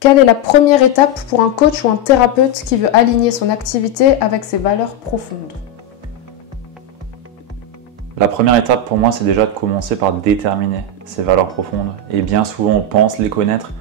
Quelle est la première étape pour un coach ou un thérapeute qui veut aligner son activité avec ses valeurs profondes? La première étape pour moi, c'est déjà de commencer par déterminer ses valeurs profondes. Et bien souvent, on pense les connaître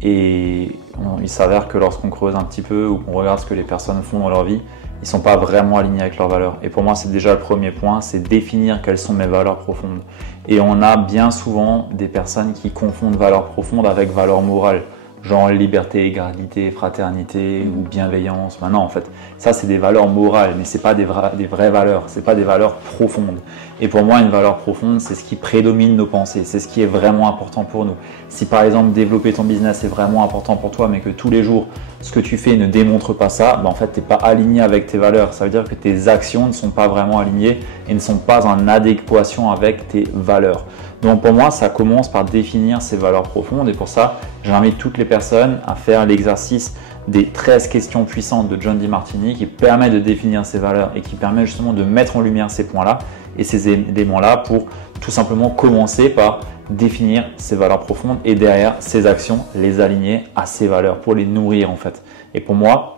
et il s'avère que lorsqu'on creuse un petit peu ou qu'on regarde ce que les personnes font dans leur vie, ils ne sont pas vraiment alignés avec leurs valeurs. Et pour moi, c'est déjà le premier point, c'est définir quelles sont mes valeurs profondes. Et on a bien souvent des personnes qui confondent valeurs profondes avec valeurs morales. Genre liberté, égalité, fraternité ou bienveillance. Maintenant, en fait, ça c'est des valeurs morales, mais c'est pas des vraies valeurs, c'est pas des valeurs profondes. Et pour moi, une valeur profonde, c'est ce qui prédomine nos pensées, c'est ce qui est vraiment important pour nous. Si par exemple développer ton business est vraiment important pour toi, mais que tous les jours ce que tu fais ne démontre pas ça, en fait, tu n'es pas aligné avec tes valeurs. Ça veut dire que tes actions ne sont pas vraiment alignées et ne sont pas en adéquation avec tes valeurs. Donc pour moi, ça commence par définir ses valeurs profondes et pour ça, j'invite toutes les personnes à faire l'exercice des 13 questions puissantes de John Demartini qui permet de définir ses valeurs et qui permet justement de mettre en lumière ces points-là et ces éléments-là pour tout simplement commencer par définir ses valeurs profondes et derrière ses actions, les aligner à ses valeurs pour les nourrir en fait. Et pour moi,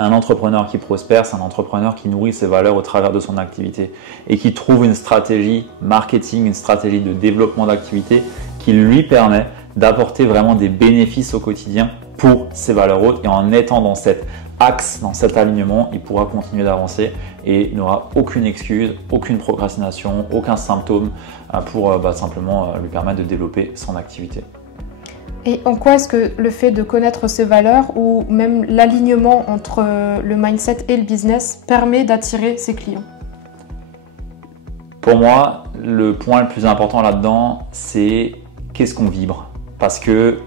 un entrepreneur qui prospère, c'est un entrepreneur qui nourrit ses valeurs au travers de son activité et qui trouve une stratégie marketing, une stratégie de développement d'activité qui lui permet d'apporter vraiment des bénéfices au quotidien pour ses valeurs hautes. Et en étant dans cet axe, dans cet alignement, il pourra continuer d'avancer et n'aura aucune excuse, aucune procrastination, aucun symptôme pour simplement lui permettre de développer son activité. Et en quoi est-ce que le fait de connaître ses valeurs ou même l'alignement entre le mindset et le business permet d'attirer ses clients? Pour moi, le point le plus important là-dedans, c'est qu'est-ce qu'on vibre. Parce que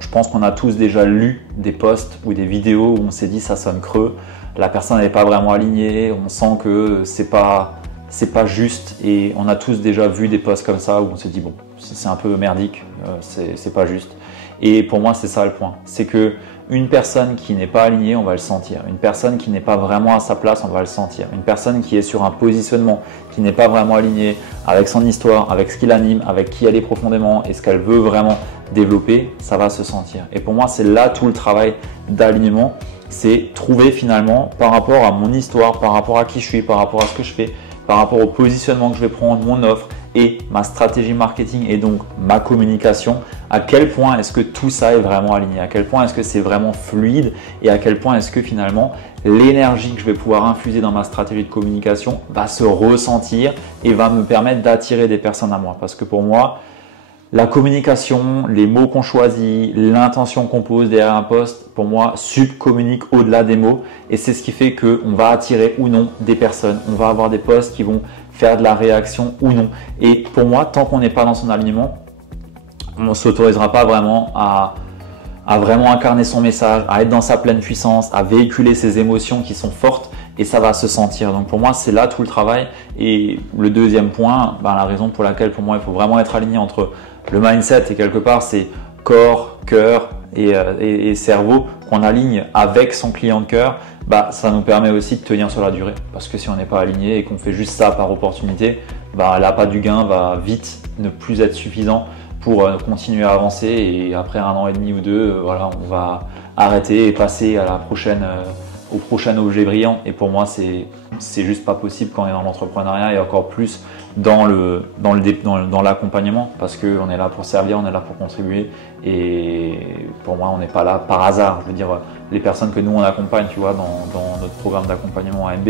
je pense qu'on a tous déjà lu des posts ou des vidéos où on s'est dit ça sonne creux, la personne n'est pas vraiment alignée, on sent que c'est pas juste et on a tous déjà vu des posts comme ça où on s'est dit bon, c'est un peu merdique, c'est pas juste. Et pour moi, c'est ça le point. C'est que une personne qui n'est pas alignée, on va le sentir. Une personne qui n'est pas vraiment à sa place, on va le sentir. Une personne qui est sur un positionnement qui n'est pas vraiment aligné avec son histoire, avec ce qui l'anime, avec qui elle est profondément et ce qu'elle veut vraiment développer, ça va se sentir. Et pour moi, c'est là tout le travail d'alignement. C'est trouver finalement par rapport à mon histoire, par rapport à qui je suis, par rapport à ce que je fais, par rapport au positionnement que je vais prendre, mon offre et ma stratégie marketing et donc ma communication, à quel point est-ce que tout ça est vraiment aligné, à quel point est-ce que c'est vraiment fluide et à quel point est-ce que finalement l'énergie que je vais pouvoir infuser dans ma stratégie de communication va se ressentir et va me permettre d'attirer des personnes à moi. Parce que pour moi, la communication, les mots qu'on choisit, l'intention qu'on pose derrière un post, pour moi, subcommunique au-delà des mots et c'est ce qui fait qu'on va attirer ou non des personnes. On va avoir des posts qui vont faire de la réaction ou non. Et pour moi, tant qu'on n'est pas dans son alignement, on ne s'autorisera pas vraiment à vraiment incarner son message, à être dans sa pleine puissance, à véhiculer ses émotions qui sont fortes et ça va se sentir. Donc pour moi, c'est là tout le travail. Et le deuxième point, la raison pour laquelle pour moi, il faut vraiment être aligné entre le mindset et quelque part, c'est corps, cœur et cerveau qu'on aligne avec son client de cœur, ça nous permet aussi de tenir sur la durée. Parce que si on n'est pas aligné et qu'on fait juste ça par opportunité, l'appât du gain va vite ne plus être suffisant pour continuer à avancer et après 1 an et demi ou 2, on va arrêter et passer à au prochain objet brillant. Et pour moi, c'est juste pas possible quand on est dans l'entrepreneuriat et encore plus dans l'accompagnement parce qu'on est là pour servir, on est là pour contribuer et pour moi, on n'est pas là par hasard. Je veux dire, les personnes que nous on accompagne, tu vois, dans notre programme d'accompagnement AMB,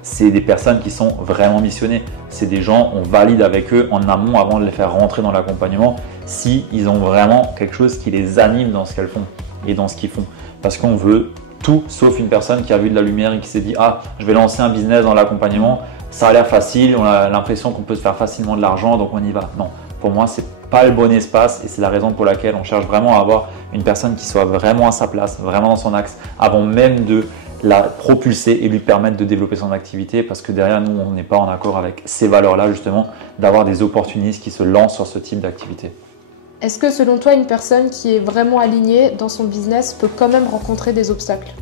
c'est des personnes qui sont vraiment missionnées. C'est des gens, on valide avec eux en amont avant de les faire rentrer dans l'accompagnement si ils ont vraiment quelque chose qui les anime dans ce qu'elles font et dans ce qu'ils font. Parce qu'on veut tout sauf une personne qui a vu de la lumière et qui s'est dit « Ah, je vais lancer un business dans l'accompagnement, ça a l'air facile, on a l'impression qu'on peut se faire facilement de l'argent, donc on y va. » Non, pour moi, c'est pas le bon espace et c'est la raison pour laquelle on cherche vraiment à avoir une personne qui soit vraiment à sa place, vraiment dans son axe, avant même de la propulser et lui permettre de développer son activité parce que derrière nous, on n'est pas en accord avec ces valeurs-là justement, d'avoir des opportunistes qui se lancent sur ce type d'activité. Est-ce que selon toi, une personne qui est vraiment alignée dans son business peut quand même rencontrer des obstacles?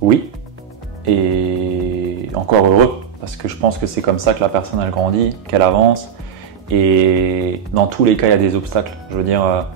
Oui, et encore heureux, parce que je pense que c'est comme ça que la personne elle grandit, qu'elle avance, et dans tous les cas il y a des obstacles. Je veux dire,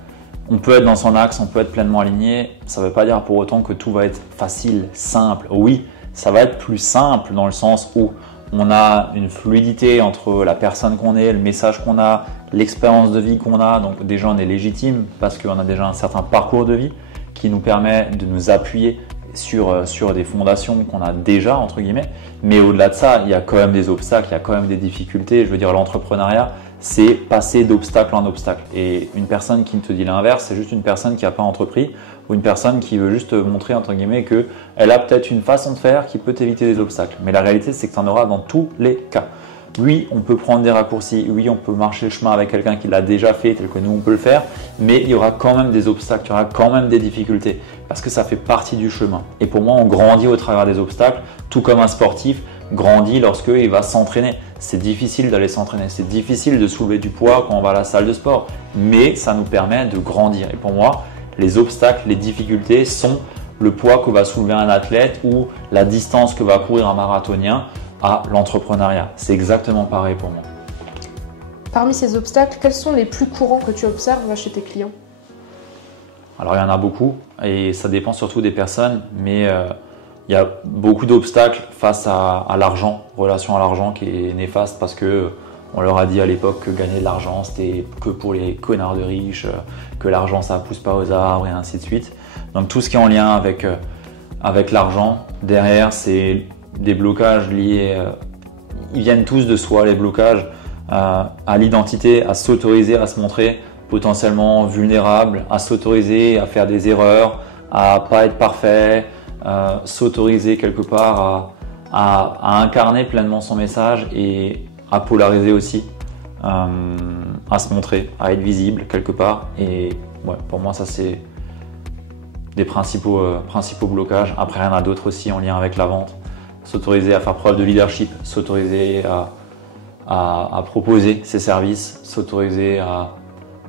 On peut être dans son axe, on peut être pleinement aligné. Ça ne veut pas dire pour autant que tout va être facile, simple. Oui, ça va être plus simple dans le sens où on a une fluidité entre la personne qu'on est, le message qu'on a, l'expérience de vie qu'on a. Donc déjà, on est légitime parce qu'on a déjà un certain parcours de vie qui nous permet de nous appuyer sur des fondations qu'on a déjà, entre guillemets. Mais au-delà de ça, il y a quand même des obstacles, il y a quand même des difficultés. Je veux dire, l'entrepreneuriat, c'est passer d'obstacle en obstacle. Et une personne qui te dit l'inverse, c'est juste une personne qui n'a pas entrepris ou une personne qui veut juste montrer, entre guillemets, qu'elle a peut-être une façon de faire qui peut éviter des obstacles. Mais la réalité, c'est que tu en auras dans tous les cas. Oui, on peut prendre des raccourcis, oui, on peut marcher le chemin avec quelqu'un qui l'a déjà fait, tel que nous on peut le faire, mais il y aura quand même des obstacles, il y aura quand même des difficultés, parce que ça fait partie du chemin. Et pour moi, on grandit au travers des obstacles, tout comme un sportif grandit lorsqu'il va s'entraîner. C'est difficile d'aller s'entraîner, c'est difficile de soulever du poids quand on va à la salle de sport, mais ça nous permet de grandir. Et pour moi, les obstacles, les difficultés sont le poids que va soulever un athlète ou la distance que va courir un marathonien à l'entrepreneuriat. C'est exactement pareil pour moi. Parmi ces obstacles, quels sont les plus courants que tu observes chez tes clients? Alors il y en a beaucoup et ça dépend surtout des personnes, mais il y a beaucoup d'obstacles face à l'argent, relation à l'argent qui est néfaste parce que on leur a dit à l'époque que gagner de l'argent c'était que pour les connards de riches, que l'argent ça pousse pas aux arbres et ainsi de suite. Donc tout ce qui est en lien avec l'argent, derrière c'est des blocages liés, ils viennent tous de soi, les blocages à l'identité, à s'autoriser à se montrer potentiellement vulnérable, à s'autoriser à faire des erreurs, à pas être parfait, s'autoriser quelque part à incarner pleinement son message et à polariser aussi, à se montrer, à être visible quelque part. Et ouais, pour moi ça c'est des principaux blocages. Après il y en a d'autres aussi en lien avec la vente. S'autoriser à faire preuve de leadership, s'autoriser à proposer ses services, s'autoriser à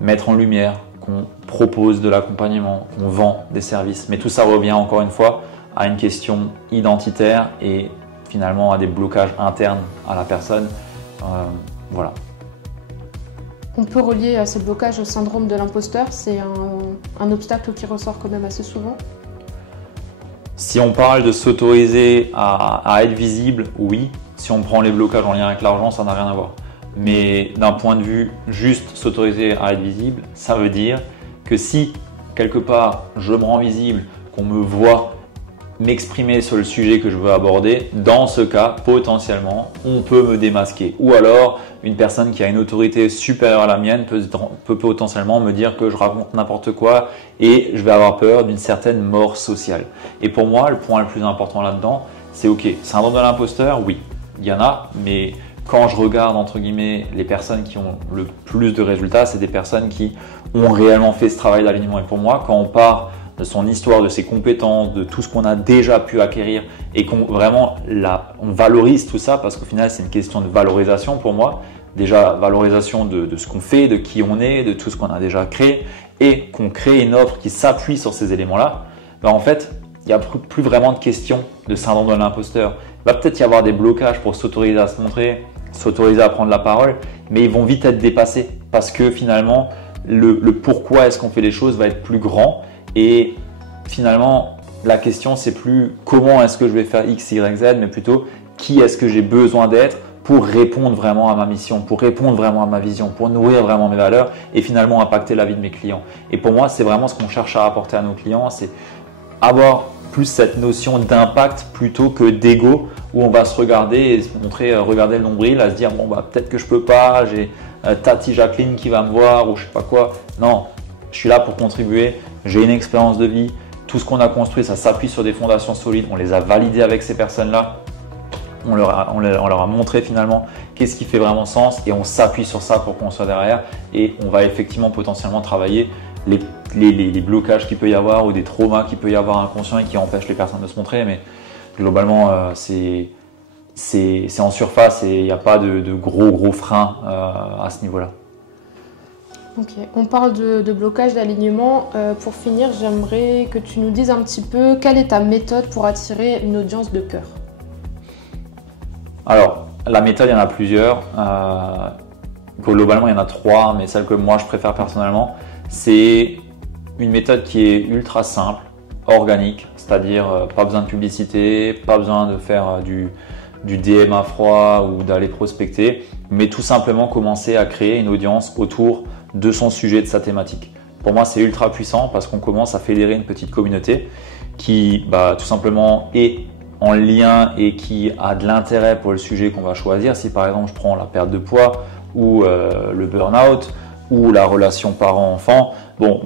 mettre en lumière qu'on propose de l'accompagnement, qu'on vend des services. Mais tout ça revient encore une fois à une question identitaire et finalement à des blocages internes à la personne. Voilà. On peut relier ces blocages au syndrome de l'imposteur, c'est un obstacle qui ressort quand même assez souvent. Si on parle de s'autoriser à être visible, oui. Si on prend les blocages en lien avec l'argent, ça n'a rien à voir. Mais d'un point de vue juste s'autoriser à être visible, ça veut dire que si quelque part je me rends visible, qu'on me voit m'exprimer sur le sujet que je veux aborder, dans ce cas, potentiellement, on peut me démasquer. Ou alors, une personne qui a une autorité supérieure à la mienne peut potentiellement me dire que je raconte n'importe quoi et je vais avoir peur d'une certaine mort sociale. Et pour moi, le point le plus important là-dedans, c'est ok, syndrome de l'imposteur, oui, il y en a, mais quand je regarde, entre guillemets, les personnes qui ont le plus de résultats, c'est des personnes qui ont réellement fait ce travail d'alignement. Et pour moi, quand on part de son histoire, de ses compétences, de tout ce qu'on a déjà pu acquérir et qu'on vraiment on valorise tout ça parce qu'au final c'est une question de valorisation pour moi. Déjà valorisation de ce qu'on fait, de qui on est, de tout ce qu'on a déjà créé et qu'on crée une offre qui s'appuie sur ces éléments-là. Ben en fait, il n'y a plus vraiment de question de syndrome de l'imposteur. Il va peut-être y avoir des blocages pour s'autoriser à se montrer, s'autoriser à prendre la parole, mais ils vont vite être dépassés parce que finalement le pourquoi est-ce qu'on fait les choses va être plus grand. Et finalement, la question, c'est plus comment est-ce que je vais faire X, Y, Z, mais plutôt qui est-ce que j'ai besoin d'être pour répondre vraiment à ma mission, pour répondre vraiment à ma vision, pour nourrir vraiment mes valeurs et finalement impacter la vie de mes clients. Et pour moi, c'est vraiment ce qu'on cherche à apporter à nos clients, c'est avoir plus cette notion d'impact plutôt que d'ego où on va se regarder et se montrer, regarder le nombril, à se dire bon bah peut-être que je peux pas, j'ai Tati Jacqueline qui va me voir ou je sais pas quoi. Non, je suis là pour contribuer. J'ai une expérience de vie, tout ce qu'on a construit, ça s'appuie sur des fondations solides, on les a validées avec ces personnes-là, on leur a montré finalement qu'est-ce qui fait vraiment sens et on s'appuie sur ça pour qu'on soit derrière et on va effectivement potentiellement travailler les blocages qu'il peut y avoir ou des traumas qu'il peut y avoir inconscients et qui empêchent les personnes de se montrer, mais globalement c'est en surface et il n'y a pas de gros freins à ce niveau-là. Ok, on parle de blocage, d'alignement. Pour finir, j'aimerais que tu nous dises un petit peu quelle est ta méthode pour attirer une audience de cœur. Alors, la méthode, il y en a plusieurs. Globalement, il y en a 3, mais celle que moi je préfère personnellement, c'est une méthode qui est ultra simple, organique, c'est-à-dire pas besoin de publicité, pas besoin de faire du DM à froid ou d'aller prospecter, mais tout simplement commencer à créer une audience autour de son sujet, de sa thématique. Pour moi, c'est ultra puissant parce qu'on commence à fédérer une petite communauté qui tout simplement est en lien et qui a de l'intérêt pour le sujet qu'on va choisir. Si par exemple je prends la perte de poids ou le burn-out ou la relation parent-enfant,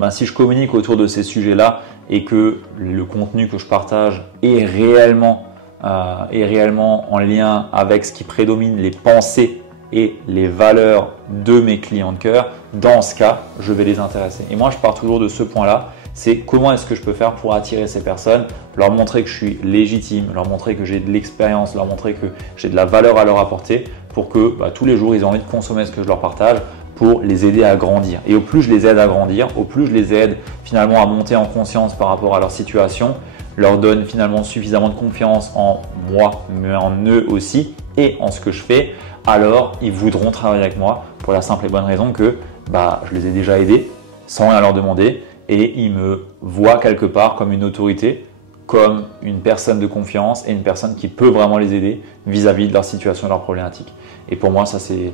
si je communique autour de ces sujets-là et que le contenu que je partage est réellement en lien avec ce qui prédomine, les pensées et les valeurs de mes clients de cœur, dans ce cas, je vais les intéresser. Et moi, je pars toujours de ce point-là, c'est comment est-ce que je peux faire pour attirer ces personnes, leur montrer que je suis légitime, leur montrer que j'ai de l'expérience, leur montrer que j'ai de la valeur à leur apporter pour que tous les jours, ils aient envie de consommer ce que je leur partage pour les aider à grandir. Et au plus je les aide à grandir, au plus je les aide finalement à monter en conscience par rapport à leur situation, leur donne finalement suffisamment de confiance en moi, mais en eux aussi et en ce que je fais, alors ils voudront travailler avec moi pour la simple et bonne raison que je les ai déjà aidés sans rien leur demander et ils me voient quelque part comme une autorité, comme une personne de confiance et une personne qui peut vraiment les aider vis-à-vis de leur situation et de leurs problématiques. Et pour moi, ça c'est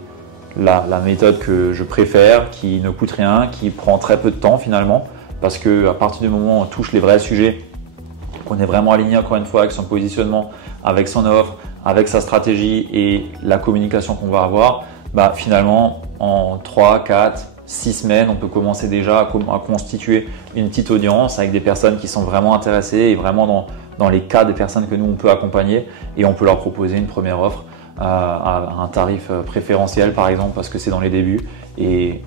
la méthode que je préfère, qui ne coûte rien, qui prend très peu de temps finalement, parce qu'à partir du moment où on touche les vrais sujets, qu'on est vraiment aligné encore une fois avec son positionnement, avec son offre, avec sa stratégie et la communication qu'on va avoir, finalement en 3, 4, 6 semaines, on peut commencer déjà à constituer une petite audience avec des personnes qui sont vraiment intéressées et vraiment dans les cas des personnes que nous on peut accompagner et on peut leur proposer une première offre à un tarif préférentiel par exemple parce que c'est dans les débuts et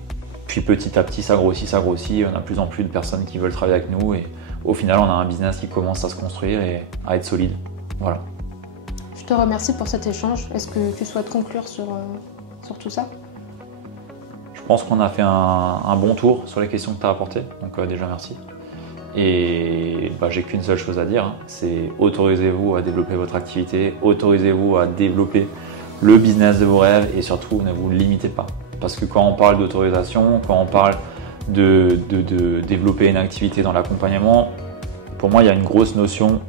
puis petit à petit ça grossit, on a de plus en plus de personnes qui veulent travailler avec nous et au final on a un business qui commence à se construire et à être solide. Voilà. Je te remercie pour cet échange. Est-ce que tu souhaites conclure sur tout ça ? Je pense qu'on a fait un bon tour sur les questions que tu as apportées, donc déjà merci. Et j'ai qu'une seule chose à dire, c'est autorisez-vous à développer votre activité, autorisez-vous à développer le business de vos rêves et surtout ne vous limitez pas. Parce que quand on parle d'autorisation, quand on parle de développer une activité dans l'accompagnement, pour moi il y a une grosse notion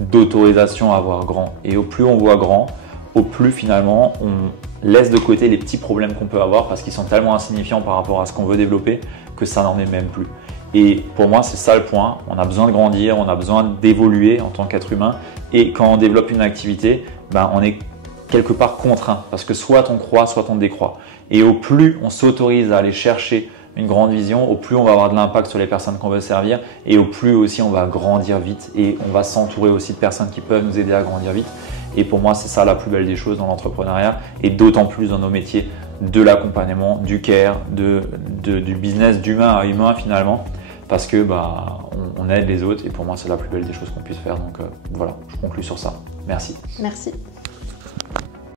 d'autorisation à voir grand. Et au plus on voit grand, au plus finalement on laisse de côté les petits problèmes qu'on peut avoir parce qu'ils sont tellement insignifiants par rapport à ce qu'on veut développer que ça n'en est même plus. Et pour moi, c'est ça le point. On a besoin de grandir, on a besoin d'évoluer en tant qu'être humain. Et quand on développe une activité, on est quelque part contraint parce que soit on croit, soit on décroît. Et au plus on s'autorise à aller chercher une grande vision, au plus on va avoir de l'impact sur les personnes qu'on veut servir et au plus aussi on va grandir vite et on va s'entourer aussi de personnes qui peuvent nous aider à grandir vite. Et pour moi, c'est ça la plus belle des choses dans l'entrepreneuriat et d'autant plus dans nos métiers de l'accompagnement, du care, du business d'humain à humain finalement. Parce que on aide les autres et pour moi c'est la plus belle des choses qu'on puisse faire. Donc voilà, je conclue sur ça. Merci. Merci.